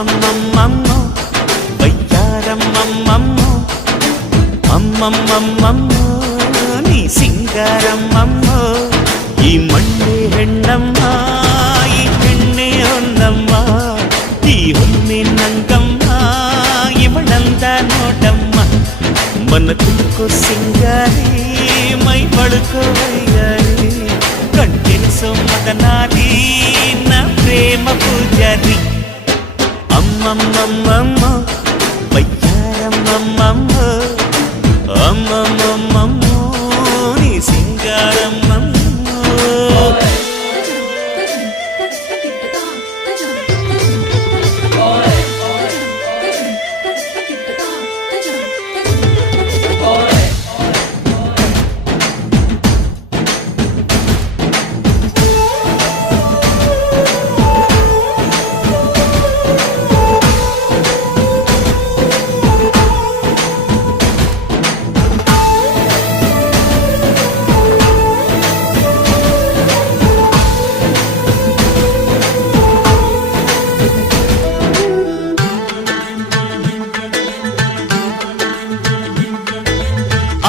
అమ్మమ్మమ్మమ్మమ్మో వయ్యారమ్మమ్మమ్మో అమ్మమ్మమ్మమ్మో నీ సింగారమ్మమ్మో ಈ ಮಣ್ಣೆ ಹೆಣ್ಣಮ್ಮ ಈ ಹೆಣ್ಣೆ ಹೊನ್ನಮ್ಮ ಈ ಹೊನ್ನೆ ನಂಗಮ್ಮ ಇವಳಂದ ನೋಡಮ್ಮ ಮನ ತುಕ್ಕೋ ಸಿಂಗಾರಿ ಮೈ ಬಳುಕೋ ವೈಯಾರಿ ಕಣ್ಣೆನಿಸೋ ಮದನಾರಿ ನ ಪ್ರೇಮ ಪೂಜಾರಿ ಅಮ್ಮಮ್ಮಮ್ಮಮ್ಮ ವಯ್ಯಾರಮ್ಮಮ್ಮಮ್ಮ ಅಮ್ಮಮ್ಮಮ್ಮಮ್ಮೋ ನೀ ಸಿಂಗಾರಮ್ಮಮ್ಮ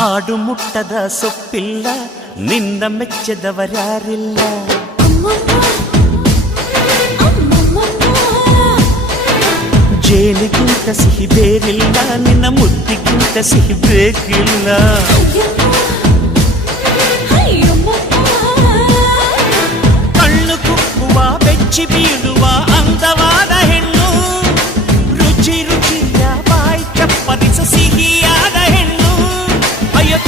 ಆಡು ಮುಟ್ಟದ ಸೊಪ್ಪಿಲ್ಲ ನಿನ್ನ ಮೆಚ್ಚದವರ್ಯಾರಿಲ್ಲ ಜೇನಿಗಿಂತ ಸಿಹಿ ಬೇರಿಲ್ಲ ನಿನ್ನ ಮುದ್ದಿಗಿಂತ ಸಿಹಿ ಬೇಕಿಲ್ಲ ಕಣ್ಣು ಕುಕ್ಕುವ ಬೆಚ್ಚಿ ಬೀಳುವ ಅಂದವಾದ ಹೆಣ್ಣು ರುಚಿ ರುಚಿಯ ಬಾಯಿ ಚಪ್ಪರಿಸ ಸಿಹಿಯಾದ ಹೆಣ್ಣು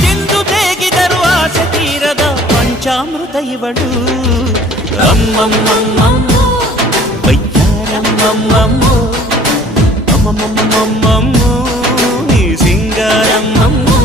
ತಿಂದು ಬೇಗಿದರು ಆಸೆ ತೀರದ ಪಂಚಾಮೃತ ಇವಳು ಅಮ್ಮಮ್ಮಮ್ಮಮ್ಮೋ ವಯ್ಯಾರಮ್ಮಮ್ಮಮ್ಮೋ ಅಮ್ಮಮ್ಮಮ್ಮಮ್ಮಮ್ಮೋ ನೀ ಸಿಂಗಾರಮ್ಮಮ್ಮೋ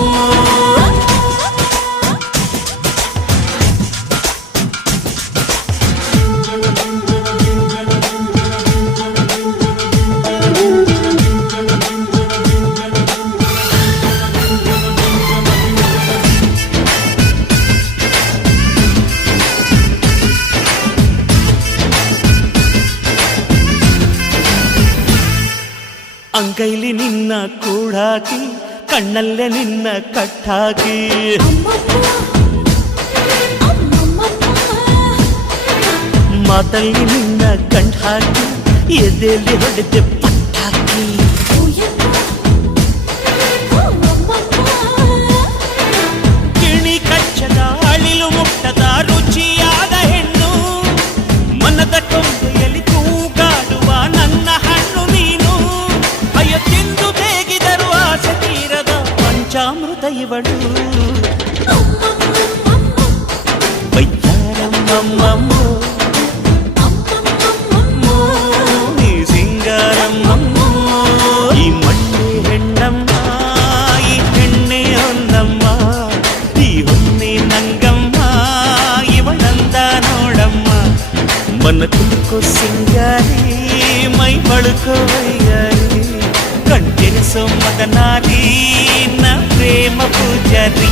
ಅಂಗೈಲಿ ನಿನ್ನ ಕೂಡಾಕಿ ಕಣ್ಣಲ್ಲೇ ನಿನ್ನ ಕಟ್ಟಾಕಿ ಮಾತಲ್ಲಿ ನಿನ್ನ ಕಂಠಾಕಿ ಎದೆಯಲ್ಲಿ ಹೊಡೆದೆ ಪಟ್ಟಾಕಿ ಗಿಣಿ ಕಚ್ಚದ ಅಳಿಲು ಮುಟ್ಟದ ರುಚಿಯಾದ ಹೆಣ್ಣು ಮನದ ಕೊಂಬೆಯಲ್ಲಿ ತೂಗಾಡುವ ನನ್ನ ಹಣ್ಣು ನೀನು ತಿಂದು ಬೇಗಿದರು ಆಸೆ ತೀರದ ಪಂಚಾಮೃತ ಇವಳು ವಯ್ಯಾರಮ್ಮಮ್ಮಮ್ಮೋ ನೀ ಸಿಂಗಾರಮ್ಮಮ್ಮೋ ಈ ಮಣ್ಣೆ ಹೆಣ್ಣಮ್ಮ ಈ ಹೆಣ್ಣೆ ಹೊನ್ನಮ್ಮ ಈ ಹೊನ್ನೆ ನಂಗಮ್ಮ ಇವಳಂದ ನೋಡಮ್ಮ ಮನ ತುಕ್ಕೋ ಸಿಂಗಾರಿ ಮೈ ಬಳುಕೋ ವೈಯಾರಿ ಕಣ್ಣೆನಿಸೋ ಮದನಾರಿ ನ ಪ್ರೇಮ ಪೂಜಾರಿ